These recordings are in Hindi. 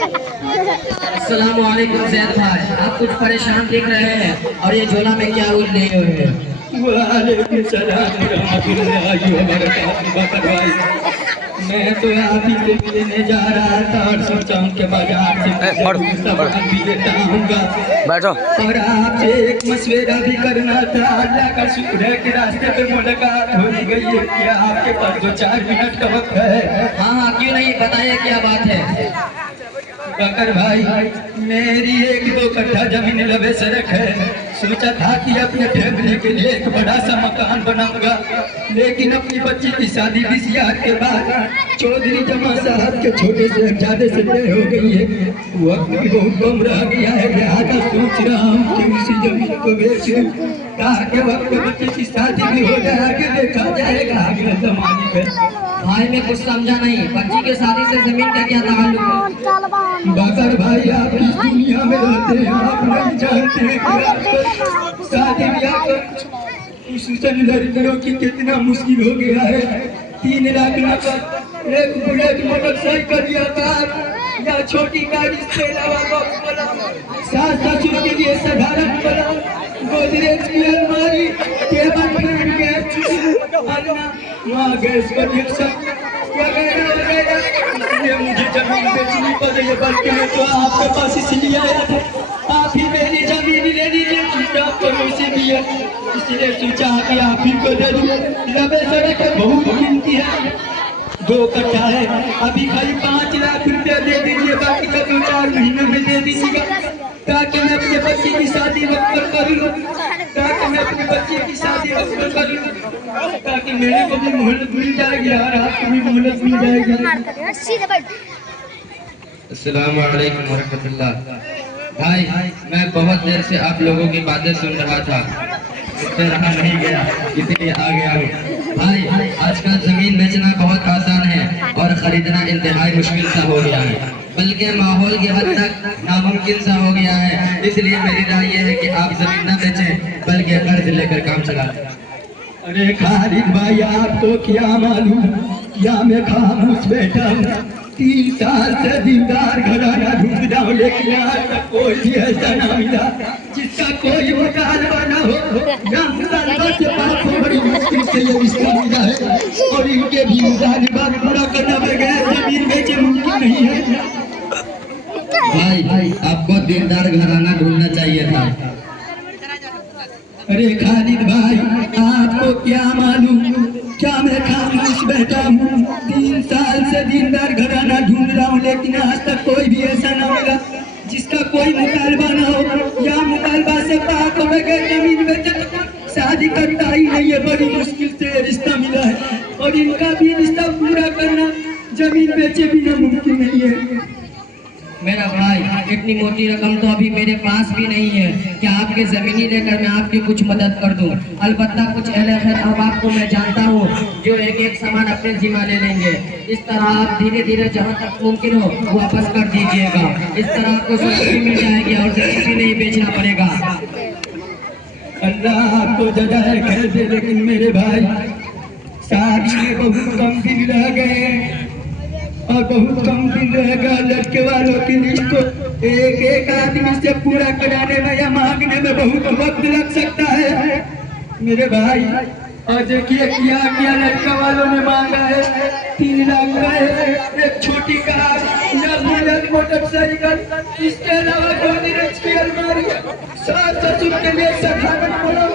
अस्सलाम वालेकुम ज़ैद भाई, आप कुछ परेशान दिख रहे हैं और ये झोला में क्या उठ लिए हुए हैं? वालेकुम सलाम रहमतुल्लाहि व बरकातुहू भाई। मैं तो आप ही को लेने जा रहा था और सोचा उनके बाजार से सामान भी लेता आऊँगा बैठो। और आपसे एक मशवरा भी करना था। अल्लाह का शुक्र है कि रास्ते पे मुलाकात हो गई है। क्या आपके पास 2-4 मिनट का वक्त है? हाँ हाँ, क्यों नहीं, बताइए क्या बात है। बकर भाई, मेरी 1-2 कट्ठा जमीन लबे सड़क है। सोचा था कि अपने फैमिली के लिए एक बड़ा सा मकान बनाऊंगा, लेकिन अपनी बच्ची की शादी 20 हज़ार के बाद चौधरी जमा साहब के छोटे से ज्यादा से तय हो गई है। वक्त भी बहुत कम रह गया है, लिहाजा सोच रहा हूँ कि उसी जमीन को बेच दूं ताकि वक्त बच्ची की शादी भी हो जाए। आगे देखा जाएगा, अगले जमाने में। भाई मैं कुछ समझा नहीं, बच्ची के शादी से जमीन का क्या ताल्लुक है? बकर भाई, आप इस दुनिया में रहते हैं, आप नहीं जानते हैं कि आजकल शादी ब्याह खुसूसन लड़कियों की कितना मुश्किल हो गया है। 3 लाख नकद, एक बुलेट मोटरसाइकिल या कार या छोटी गाड़ी से अलावा सास ससुर के लिए साधारण पलंग, गोदरेज की अलमारी, टेबल फैन, गैस कनेक्शन वगैरह वगैरह। इसलिए मुझे जमीन बेचनी पड़ रही है, बल्कि मैं तो आपके पास इसलिए आया था, आप ही मेरी जमीन ले लीजिए, चुपचाप पड़ोसी भी है, इसलिए सोचा कि आप ही को दे दूं। लंबे सड़क है, बहुत कीमती है, 2 कट्ठा है। अभी खाली 5 लाख रुपया दे दीजिए, बाकी का 2-4 महीने में दे दीजिएगा, ताकि मैं अपने बच्चे की शादी वक्त पर कर लूँ, ताकि मैं अपने बच्चे की शादी वक्त पर कर लूँ, ताकि मेरे को भी मोहलत मिल जाएगी और आपको भी मोहलत मिल जाएगी। अस्सलाम वालेकुम वरहमतुल्लाह। भाई मैं बहुत देर से आप लोगों की बातें सुन रहा था, इससे रहा नहीं गया, इसलिए आ गया हूँ। भाई आजकल जमीन बेचना बहुत आसान है और खरीदना इंतहाई मुश्किल सा हो गया है, बल्कि माहौल की हद तक नामुमकिन सा हो गया है। इसलिए मेरी राय यह है कि आप जमीन न बेचें, बल्कि कर्ज लेकर काम चलाएं। अरे खालिद भाई, आपको क्या मालूम, या मैं खामोश बैठा हूँ। 3 साल से दीनदार घराना ढूंढ रहा हूँ, लेकिन आज तक कोई भी ऐसा ना मिला जिसका कोई मुतालबा ना हो, या मुतालबा से पास हो। बड़ी मुश्किल से ये रिश्ता मिला है और इनके भी मुतालबा पूरा करना बगैर जमीन बेचे मुमकिन नहीं है। भाई आपको दीनदार घराना ढूंढना चाहिए था। अरे खालिद भाई, आपको क्या मालूम, क्या मैं खामोश बैठा हूँ। 3 साल से दीनदार घराना ढूंढ रहा हूँ, लेकिन आज तक कोई भी ऐसा ना मिला जिसका कोई मुतालबा ना हो, या मुतालबा से पाक हो बगैर जमीन बेचे तो शादी करता ही नहीं है। बड़ी मुश्किल से रिश्ता मिला है और इनका भी रिश्ता पूरा करना जमीन बेचे बिना मुमकिन नहीं है। मेरा भाई, इतनी मोटी रकम तो अभी मेरे पास भी नहीं है कि आपके जमीनी लेकर मैं आपकी कुछ मदद कर दूं। अलबत्ता कुछ अहले खैर अहबाब को मैं जानता हूं जो एक सामान अपने जिम्मा ले लेंगे। इस तरह आप धीरे धीरे जहां तक मुमकिन हो वापस कर दीजिएगा। इस तरह आपको सुरक्षा मिल जाएगी और जमीन भी नहीं बेचना पड़ेगा। अल्लाह आपको जजाए खैर दे, लेकिन मेरे भाई शादी में बहुत कम दिन रह गए और बहुत कम दिन रहेगा। लड़के वालों की लिस्ट को एक आदमी से पूरा कराने में या मांगने में बहुत वक्त लग सकता है मेरे भाई। और देखिए क्या क्या लड़का वालों ने मांगा है, 3 लाख का है, एक छोटी कार या बुलेट मोटरसाइकिल, इसके अलावा गोदरेज की अलमारी, सास ससुर के लिए साधारण पलंग,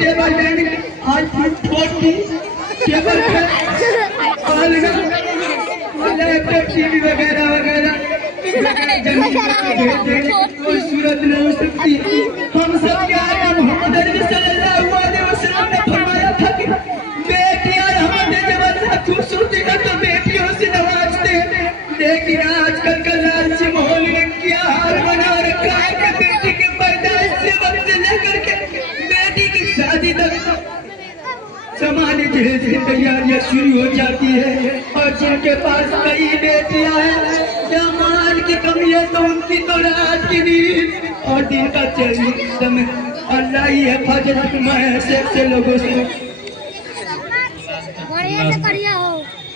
table fan, iPhone 40, table fan, laptop, TV वगैरह वगैरह। जमीन कोई सूरत नहीं हो सकती। हम सब क्या है, मोहम्मद अरबी सल्लल्लाहु अलैहि वसल्लम ने फरमाया था कि बेटियां हमारे जवान खूबसूरती का तो बेटियों से नवाजते हैं, लेकिन आजकल का लालची माहौल ने क्या हाल बना रखा है कि बेटी के पैदाइश से वक्त से लेकर के बेटी की शादी तक समाने जहेज की तैयारियां शुरू हो जाती है। और जिनके पास कई बेटियां हैं या माल की कमी है तो उनकी तो रात की नींद और दिन का चैन समय अल्लाह ही हिफाजत में ऐसे लोगों से।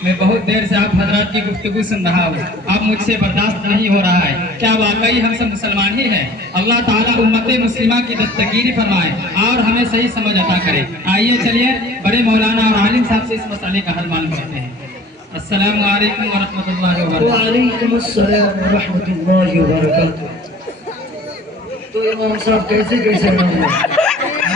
मैं बहुत देर से आप हजरात की गुफ्तगू सुन रहा हूँ, अब मुझसे बर्दाश्त नहीं हो रहा है। क्या वाकई हम सब मुसलमान ही हैं? अल्लाह ताला उम्मत मुस्लिमा की दस्तगीरी फरमाए और हमें सही समझ अता करे। आइए चलिए बड़े मौलाना और आलिम साहब से इस मसले का हल मालूम करते हैं। अस्सलाम वालेकुम व रहमतुल्लाहि व बरकातहू। वालेकुम अस्सलाम व रहमतुल्लाहि व बरकातहू। तो इमाम साहब कैसे कैसे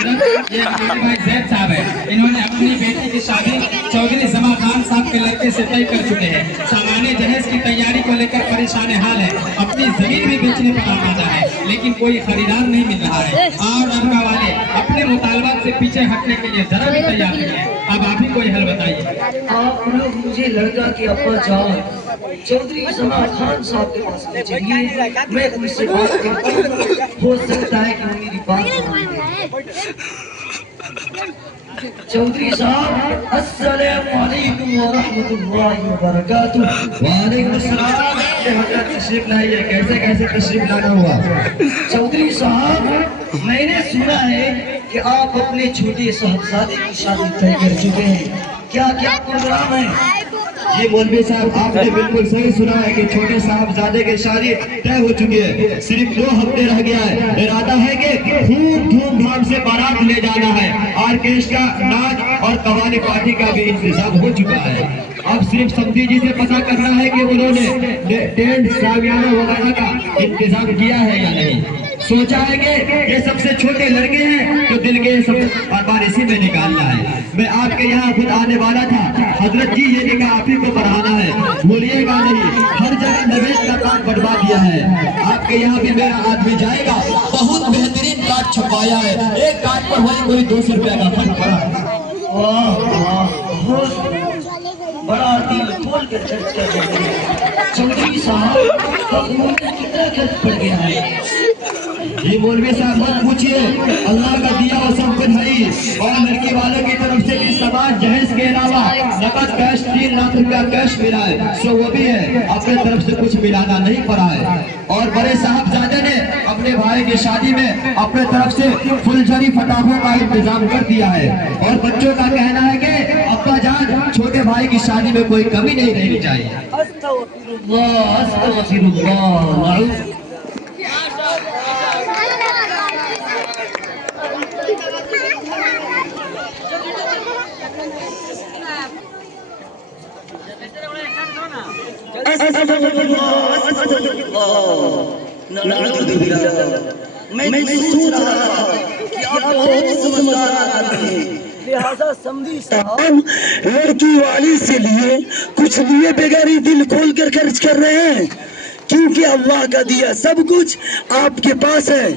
ये मेरे भाई जैद साहब है, इन्होंने अपनी बेटी की शादी चौधरी जमा खान साहब के लड़के से तय कर चुके हैं। सामान्य जहेज की तैयारी को लेकर परेशान हाल है। अपनी जमीन भी बेचने पर आमादा है, लेकिन कोई खरीदार नहीं मिल रहा है और लड़का वाले अपने मुतालबात से पीछे हटने के लिए जरा भी तैयार नहीं है। अब आप ही कोई हल बताइए। आप लोग मुझे लड़का के अब्बा जान चौधरी जमा खान साहब के पास ले चलिए, मैं उनसे बात करता हूँ, हो सकता है कि वो मेरी बात मान लें। चौधरी साहब अस्सलामु अलैकुम व रहमतुल्लाहि व बरकातहू। वालेकुम अस्सलाम। हजरत तशरीफ लाइए। कैसे कैसे तशरीफ लाना हुआ? चौधरी साहब मैंने सुना है कि आप अपने छोटे साहबजादे की शादी तय कर चुके हैं, क्या क्या प्रोग्राम है? जी मौलवी साहब, आपने बिल्कुल सही सुना है कि छोटे साहबजादे की शादी तय हो चुकी है। सिर्फ 2 हफ्ते रह गया है। इरादा है कि खूब धूमधाम से बारात ले जाना है। ऑर्केस्ट्रा, नाच और कव्वाली पार्टी का भी इंतजाम हो चुका है। अब सिर्फ समधी जी से पता करना है कि उन्होंने टेंट सामियाना वगैरह का इंतजाम किया है या नहीं। सोचा है कि ये सबसे छोटे लड़के हैं तो दिल के सब अरमान इसी में निकालना है। मैं आपके यहाँ खुद आने वाला था। हजरत जी ये निकाह आप ही को पढ़ाना है, भूलिएगा नहीं। हर जगह नवेद का काम बढ़वा दिया है। आपके यहाँ भी मेरा आदमी जाएगा। बहुत बेहतरीन कार्ड छपवाया है। एक कार्ड पर वही कोई 200 रुपया का फर्क पड़ा। वाह वाह, बहुत बड़ा दिल खोल कर खर्च कर रहे हैं चौधरी साहब। अब मुझे कितना खर्च पड़ गया है? जी मौलवी साहब मत पूछिए, अल्लाह का दिया वो सब कुछ है। और लड़की वालों की तरफ से भी समाज जहेज के अलावा नकद कैश 3 लाख रुपया कैश मिला है, सो वो भी है। अपने तरफ से कुछ मिलाना नहीं पड़ा है। और बड़े साहबजादे ने अपने भाई की शादी में अपने तरफ से फुलझड़ी फटाखों का इंतजाम कर दिया है। और बच्चों का कहना है कि अब्बा जान छोटे भाई की शादी में कोई कमी नहीं रहनी चाहिए। अस्तगफिरुल्लाह अस्तगफिरुल्लाह। मैं सोच रहा था कि आप बहुत समझदार आदमी हैं, लिहाजा समझी साहब लड़की वाली से लिए कुछ लिए बगैर ही दिल खोल कर खर्च कर रहे हैं, क्योंकि अल्लाह का दिया सब कुछ आपके पास है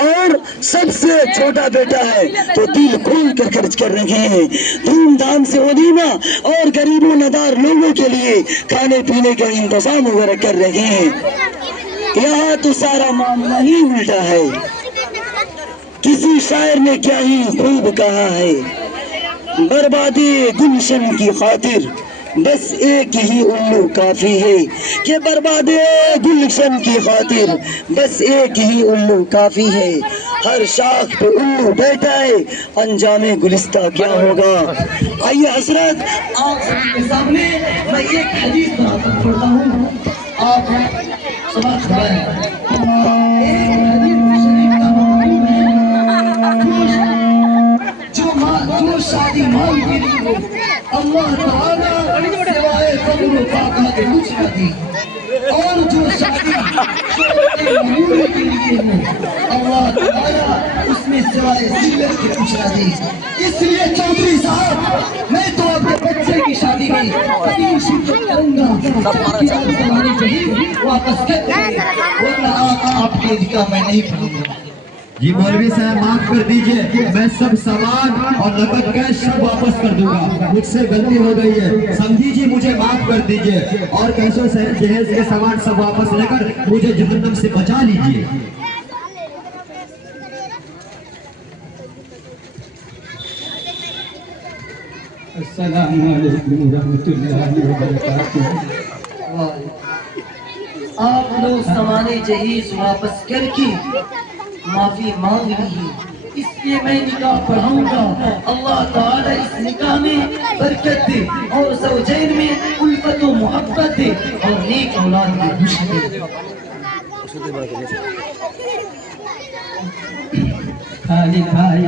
और सबसे छोटा बेटा है, तो दिल खोल कर खर्च कर रहे हैं। धूमधाम से वलीमा और गरीबों नदार लोगों के लिए खाने पीने का इंतजाम वगैरह कर रहे हैं। यहाँ तो सारा मामला ही उल्टा है। किसी शायर ने क्या ही खूब कहा है, बर्बादी गुलशन की खातिर बस एक ही उल्लू काफी है। कि बर्बादे गुलशन की खातिर बस एक ही उल्लू काफी है। हर शाख पे उल्लू बैठा है, अंजामे गुलिस्ता क्या होगा। आइए हजरत, आप सबके सामने मैं एक हदीस पढ़ता हूँ, आप समझ गए। एक हदीस शरीफ का मफहूम है, जो शादी मांग के लिए अल्लाह ताला सिवाय कब्र पाका के कुछ न दी, और जो शादी मजबूरी के लिए हो अल्लाह ताला उसमें सिवाय जिल्लत के कुछ न दी। इसलिए चौधरी साहब मैं तो अपने बच्चे की शादी में कभी शिरकत करूंगा, ताकि आप हमारी जमीन वापस कर देंगे, वरना आपके निकाह मैं नहीं पढ़ूंगा। जी मौलवी साहब माफ कर दीजिए, मैं सब सामान और नकद कैश सब वापस कर दूंगा। मुझसे गलती हो गई है, समझी जी मुझे माफ कर दीजिए। और कैशों से जहेज के सामान सब वापस लेकर मुझे जहन्नम से बचा लीजिए। अस्सलामु अलैकुम रहमतुल्लाहि व बरकातहू। आप लोग सामाने जहीज वापस करके माफी मांग ली है, इसलिए मैं निकाह पढ़ाऊंगा। अल्लाह ताला इस निकाह में बरकत दे और ज़ौजैन में उल्फत व मोहब्बत दे और नेक औलाद की खुशी दे। खालिद भाई,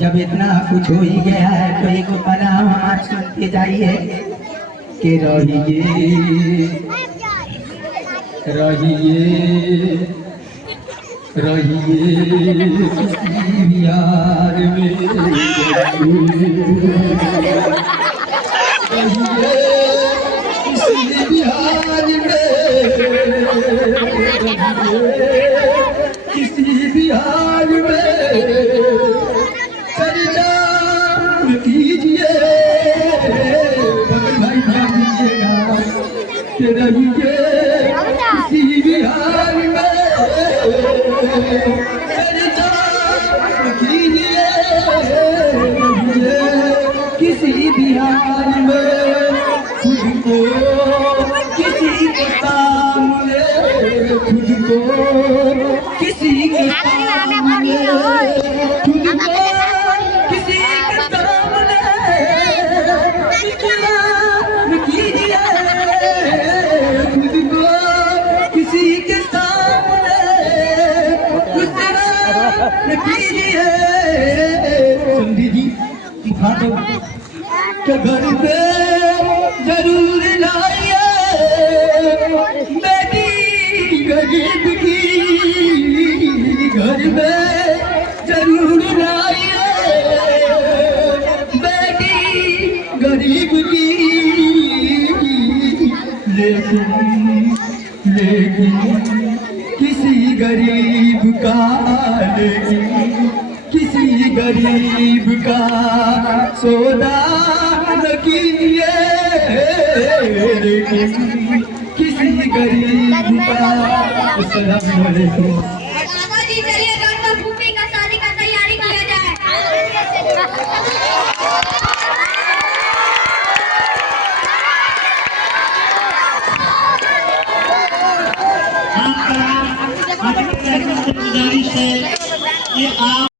जब इतना कुछ हो ही गया है तो एक कलाम हमारे सुनते जाइए कि रहिए रहिए रहिए किसी यार में, रहिए किसी यार में, किसी बिहार में सरजाम कीजिए। बगल भाई ध्यान दीजिएगा कि रहिए किसी बिहार में सरजाम कीजिए, रहिए किसी बिहार में खुद को किसी के सामने, खुद को किसी के सामने, खुद को किसी के सामने इकरार कीजिए, खुद को किसी के सामने इकरार कीजिए। समझी जी मुखातब के घर पे जरूर लाइए बेटी गरीब की, घर में जरूर लाइए बेटी गरीब की, लेकिन किसी गरीब का, लेकिन किसी गरीब का सौदा न कीजिए, लेकिन किसी गरीब का। अस्सलाम वालेकुम। दादाजी चलिए गणपत भूमि का शादी का तैयारी किया जाए। गुजारिश है कि आप